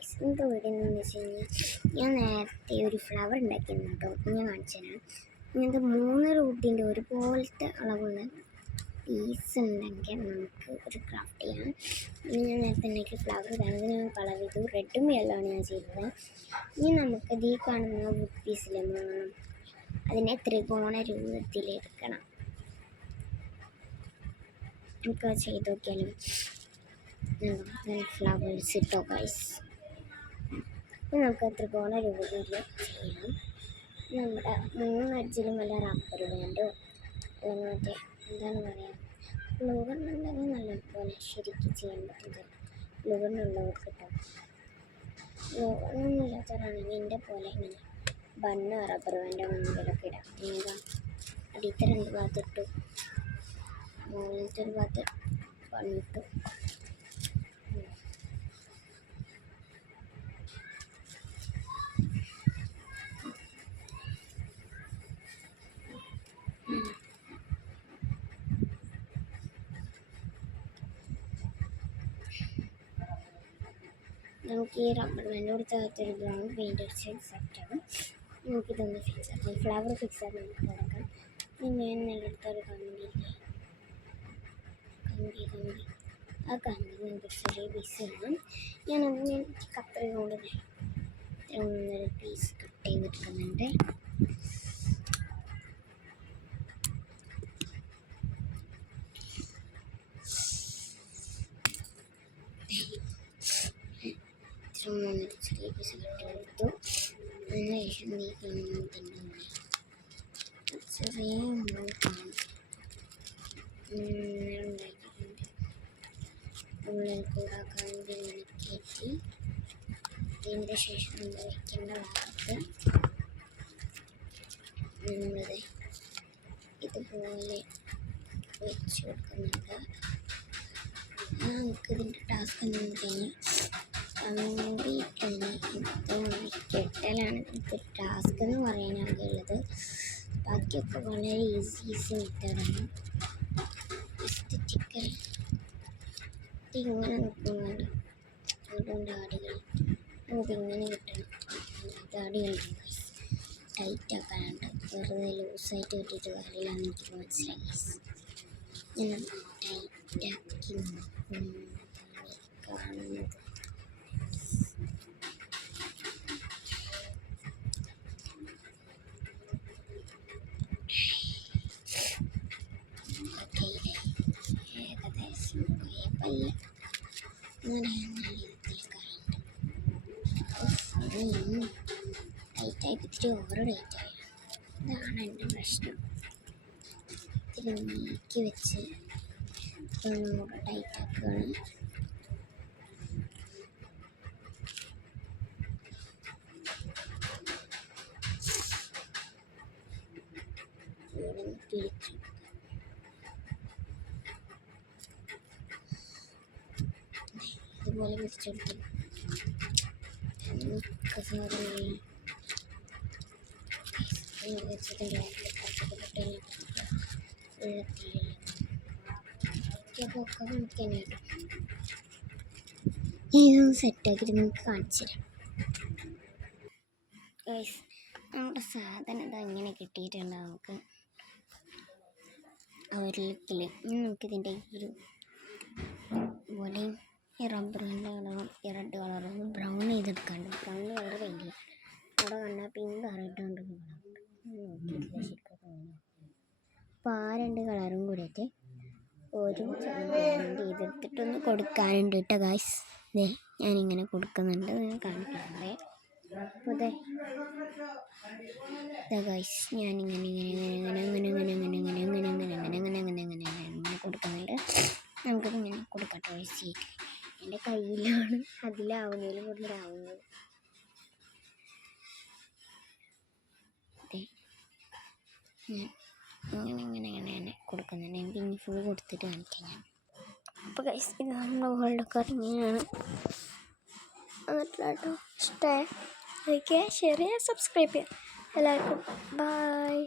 Guys. ഇന്നത്തെ video എന്താണെന്ന് വെച്ച് കഴിഞ്ഞാൽ ഞാൻ നേരത്തെ ഒരു ഫ്ലവർ ഉണ്ടാക്കിയിരുന്നു കേട്ടോ. ഞാൻ കാണിച്ചു തരാം. ഇങ്ങനത്തെ 3 റൂട്ടിൻ്റെ ഒരുപോലത്തെ അളവുള്ള പീസ് ഉണ്ടെങ്കിൽ നമുക്ക് ഒരു ക്രാഫ്റ്റ് ചെയ്യാം. ഇനി ഞാൻ നേരത്തെ ഉണ്ടാക്കിയ ഫ്ലവർ ഇതാണ്. ഇതിന് കളർ ചെയ്തു റെഡും യെല്ലോ ആണ് ഞാൻ ചെയ്തത്. ഇനി നമുക്ക് ഈ കാണുന്ന വുഡ് പീസിൽ അതിനെ ത്രികോണ രൂപത്തിലെടുക്കണം. നമുക്ക് ചെയ്ത് നോക്കിയാലും ഫ്ലവേഴ്സ് ഇട്ടോ ഗൈസ്. നമുക്ക് ത്രികോണ രൂപത്തിൽ ചെയ്യാം. നമ്മുടെ 3 അഡ്ജിലും വല്ല റബ്ബർ ബാൻഡോ അല്ലെങ്കിൽ മറ്റേ എന്താണ് പറയുക ഗ്ലൂഗണ്ണുണ്ടെങ്കിൽ നല്ലപോലെ ശരിക്കും ചെയ്യാൻ പറ്റുന്നത് ഗ്ലൂഗണ്ണുള്ളവർക്ക് കിട്ടും. ഗ്ലൂഗണ്ണൊന്നും ഇല്ലാത്തവരാണെങ്കിൽ എൻ്റെ പോലെ ഇങ്ങനെ ബണ്ണോ റബ്ബർ ബാൻഡോ മുമ്പിലൊക്കെ ഇടാം. എന്താ അടിയത്തെ 2 ഭാഗത്തിട്ടു, മുകളിലത്തെ ഒരു ഭാഗത്ത് ബണ്ണിട്ടു. നമുക്ക് ഈ റബ്ബർ ബാൻഡ് കൊടുത്തൊരു ബ്രൗൺ പെയിൻ്റ് അടിച്ച് സെറ്റാകും. നമുക്കിതൊന്ന് ഫിക്സ് ആക്കാം. ഫ്ലവർ ഫിക്സ് ആക്കാൻ നമുക്ക് തുടങ്ങാം. ഞാൻ നിലടുത്തൊരു കമ്പിയില്ലേ, കമ്പി ആ കമ്പി നമുക്ക് ചെറിയ പീസ് വേണം. ഞാനത് കത്രിക കൊണ്ട് ഒന്നര പീസ് കട്ട് ചെയ്തെടുക്കുന്നുണ്ട്. ചെറിയ പീസ് കട്ട് എടുത്തു. അതിനുശേഷം ഈ കാണുന്നത് ചെറിയ ഉണ്ടാക്കിയിട്ടുണ്ട്. ഉള്ളിൽ കൂടെ കമ്പി കയറ്റി അതിൻ്റെ ശേഷം നമ്മൾ വയ്ക്കേണ്ട ഭാഗത്ത് നമ്മൾ ഇതുപോലെ വെച്ച് കൊടുക്കുന്നുണ്ട്. നമുക്കിതിൻ്റെ ടാസ്ക് എന്താണെന്ന് വെച്ച് കഴിഞ്ഞാൽ കമ്പി കെട്ടലാണ് നമുക്ക് ടാസ്ക് എന്ന് പറയാനാകുള്ളത്. ബാക്കിയൊക്കെ വളരെ ഈസി മെത്തേഡാണ്. എസ്തറ്റിക്കൽ ഇങ്ങനെ നിൽക്കുന്നുണ്ട്. അതുകൊണ്ട് ആടികൾ നമുക്കിങ്ങനെ കിട്ടണം. ആടികളുണ്ട് ടൈറ്റ് ആക്കാനുണ്ട്. വെറുതെ ലൂസായിട്ട് കിട്ടിയിട്ട് കാര്യമില്ല. എനിക്ക് മനസ്സിലായി. ഞാൻ ടൈറ്റാക്കി കാണുന്നത് ഏകദേശം കുഴപ്പമില്ല. അങ്ങനെ ടൈറ്റായി ഇത്തിരി ഓവർ ടൈറ്റായി. ഇതാണ് എൻ്റെ പ്രശ്നം. ഇത്തിരി നീക്കി വെച്ച് ഒന്നുകൂടെ ടൈറ്റാക്കുകയാണ്. ഇവിടെ നിന്ന് പിടിച്ചു ഇതുപോലെ പിടിച്ചെടുത്തു. ഇതൊന്ന് സെറ്റാക്കിയിട്ട് നിങ്ങൾക്ക് കാണിച്ചു തരാം. നമ്മുടെ സാധനം ഇത് അങ്ങനെ കിട്ടിയിട്ടുണ്ട്. നമുക്ക് അവരിൽ നമുക്കിതിൻ്റെ ഒരു പോലെയും ഈ റബ്ബറിൻ്റെ കളറും ഈ റെഡ് കളറും ബ്രൗൺ ചെയ്തെടുക്കാണ്ട്. ബ്രൗൺ കളർ വേണ്ടിയ അവിടെ കണ്ടാൽ പിങ്ക് കളറിട്ടുണ്ട്. അപ്പോൾ ആ 2 കളറും കൂടിയിട്ട് ഒരു ചെയ്തെടുത്തിട്ടൊന്ന് കൊടുക്കാനുണ്ട് കേട്ടോ ഗായ്സ്. ഞാനിങ്ങനെ കൊടുക്കുന്നുണ്ട്, ഞാൻ കാണിക്കുന്നുണ്ട്. അപ്പോൾ ഗായ്സ് ഞാനിങ്ങനെ ഇങ്ങനെ കൊടുക്കുന്നുണ്ട്. നമുക്കത് ഇങ്ങനെ കൊടുക്കട്ടെ ഗായ്സ്. എൻ്റെ കയ്യിലാണ് അതിലാവുന്നതിലും കൂടുതലാവുന്നത്. ഇങ്ങനെ കൊടുക്കുന്നുണ്ട്. എനിക്ക് ഇനി ഫുൾ കൊടുത്തിട്ട് കാണിക്കാം ഞാൻ. അപ്പോൾ ഗൈസ് ഇത് നമ്മുടെ വേൾഡ് കപ്പ് ഇങ്ങനെയാണ്. എന്നിട്ടോ ഇഷ്ടമായ ലൈക്ക് ചെയ്യുക, ഷെയർ ചെയ്യുക, സബ്സ്ക്രൈബ് ചെയ്യുക. എല്ലാവർക്കും ബൈ.